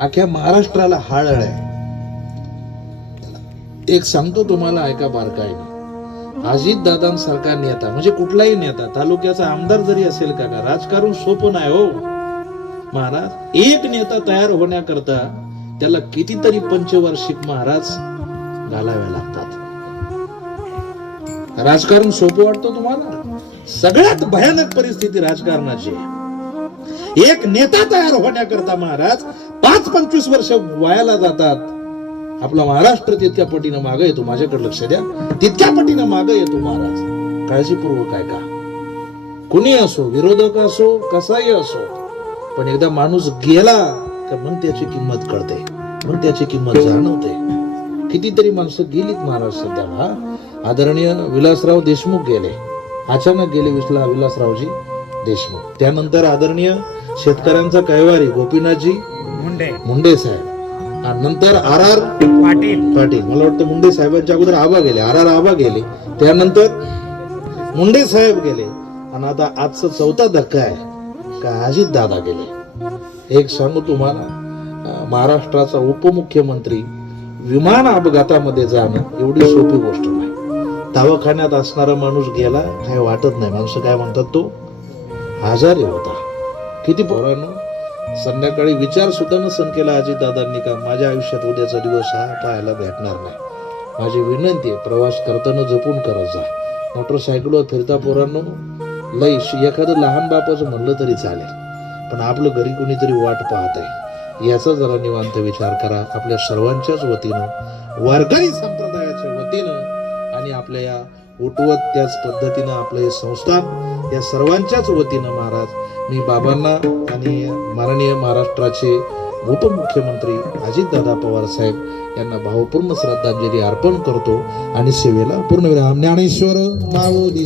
अख्ख्या महाराष्ट्राला हाळळ आहे. एक सांगतो तुम्हाला, ऐका बारकाईने. अजित दादांसारखा नेता, म्हणजे कुठलाही नेता, तालुक्याचा आमदार जरी असेल का, राजकारण सोपं नाही हो महाराज. एक नेता तयार होण्याकरता त्याला कितीतरी पंचवार्षिक महाराज घालावे लागतात. राजकारण सोपं वाटतं तुम्हाला? सगळ्यात भयानक परिस्थिती राजकारणाची. एक नेता तयार होण्याकरता महाराज 5-25 वर्ष वायाला जातात. आपला महाराष्ट्र तितक्या पटीनं मागे येतो. माझ्याकडे लक्ष द्या, तितक्या पटीनं मागे येतो महाराज. काळजीपूर्वक आहे का, कुणी असो, विरोधक असो, कसाही असो, पण एकदा माणूस गेला तर मग त्याची किंमत कळते, मग त्याची किंमत जाणवते. कितीतरी माणसं गेलीत महाराज सध्या. आदरणीय विलासराव देशमुख गेले, अचानक गेले विलासरावजी देशमुख. त्यानंतर आदरणीय शेतकऱ्यांचा कैवारी गोपीनाथजी मुंडे साहेब, नंतर आर पाटील. मला वाटतं मुंडे साहेबांच्या अगोदर आबा गेले, आबा गेले, त्यानंतर मुंडे साहेब गेले, आणि आता आजचा चौथा धक्का आहे का अजित दादा गेले. एक सांगू तुम्हाला, महाराष्ट्राचा उपमुख्यमंत्री विमान अपघातामध्ये जाणं एवढी सोपी गोष्ट नाही. दवाखान्यात असणारा माणूस गेला, काय वाटत नाही. माणसं काय म्हणतात, तो आजारी होता. किती पोरांनो, संध्याकाळी विचार सुद्धा नसन केला अजित दादांनी का माझ्या आयुष्यात उद्याचा दिवस हा पाहायला भेटणार नाही. माझी विनंती आहे, प्रवास करताना जपून करत जा. मोटरसायकलवर फिरता पोरांनो, लई एखादं लहान बापाचं म्हणलं तरी चालेल, पण आपलं घरी कोणीतरी वाट पाहत आहे याचा जरा निवांत विचार करा. आपल्या सर्वांच्याच वतीनं, वारकरी संप्रदायाच्या वतीनं, आणि आपल्या या उठवत त्याच पद्धतीनं आपलं हे संस्थान, या सर्वांच्याच वतीनं महाराज मी बाबांना आणि माननीय महाराष्ट्राचे उपमुख्यमंत्री अजितदादा पवार साहेब यांना भावपूर्ण श्रद्धांजली अर्पण करतो आणि सेवेला पूर्णविराम. ज्ञानेश्वर माऊली.